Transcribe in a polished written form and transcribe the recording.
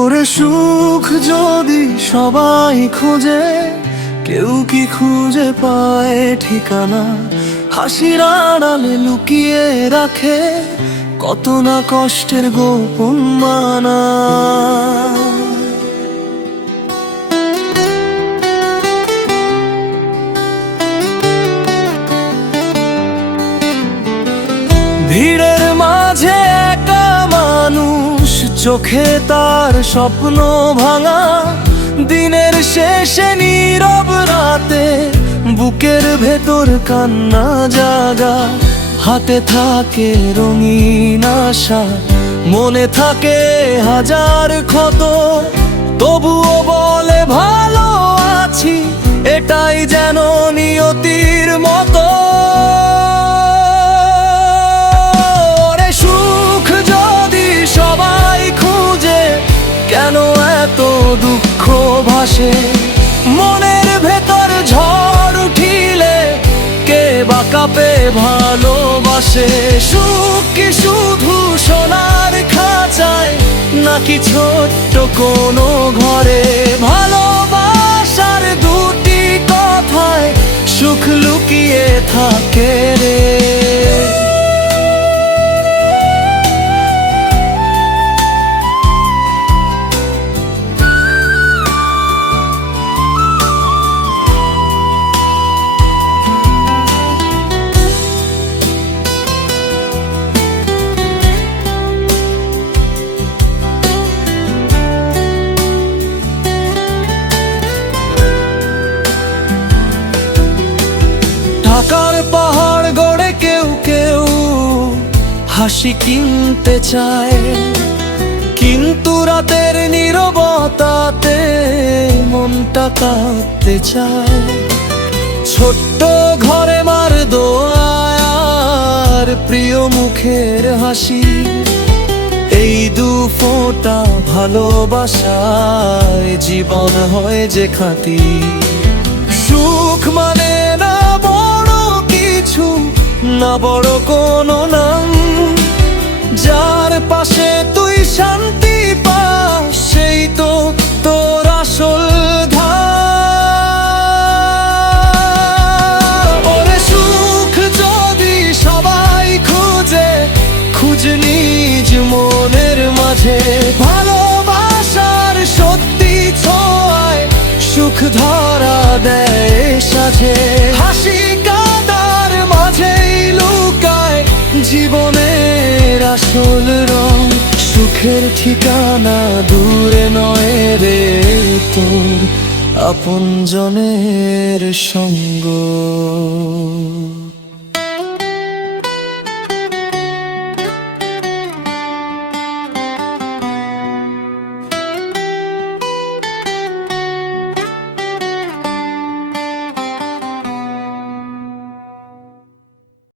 ওরে সুখ যদি সবাই খোঁজে, কেউ কি খুঁজে পায় ঠিকানা? হাসির আড়ালে লুকিয়ে রাখে কত না কষ্টের গোপন মানা। ভিড়ের মাঝে একা মানুষ, চোখে তার স্বপ্ন ভাঙা। দিনের শেষে নীরব রাতে বুকের ভেতর কান্না জাগা। হাতে থাকে রঙিন আশা, মনে থাকে হাজার ক্ষত, তবুও বলে ভালো আছি, এটাই যেন নিয়তির মতো। সুখ যদি সবাই খুঁজে, কেন এত দুঃখ ভাসে? মনের ভেতর ঝড় উঠিলে কে বা কাঁপে ভালোবাসে? সুখ কি শুধু সোনার খাঁচায়, নাকি ছোট্ট কোনো ঘরে? ভালোবাসার দুটি কথায় সুখ লুকিয়ে থাকে রে। ঢাকার পাহাড় গড়ে কেউ কেউ হাসি কিনতে চায়, কিন্তু রাতের নীরবতাতে মনটা কাঁদতে চায়। ছোট্ট ঘরে মার দোয়ার প্রিয় মুখের হাসি, এই দু ফোঁটা ভালোবাসায় জীবন হয় যে খাঁটি। সুখ মানে না বড় কিছু, না বড় কোনো নাম, যার পাশে তুই শান্তি পাস, সেই তো তোর আসল ধাম। ওরে সুখ যদি সবাই খুঁজে, খুঁজ নিজ মনের মাঝে। ভালোবাসার সত্যি ছোঁয়ায় সুখ ধরা দেয় সাঝে। হাসি কাঁদার মাঝেই লুকায় জীবনের আসল রং। সুখের ঠিকানা দূরে নয় রে, তোর আপনজনের সঙ্গ।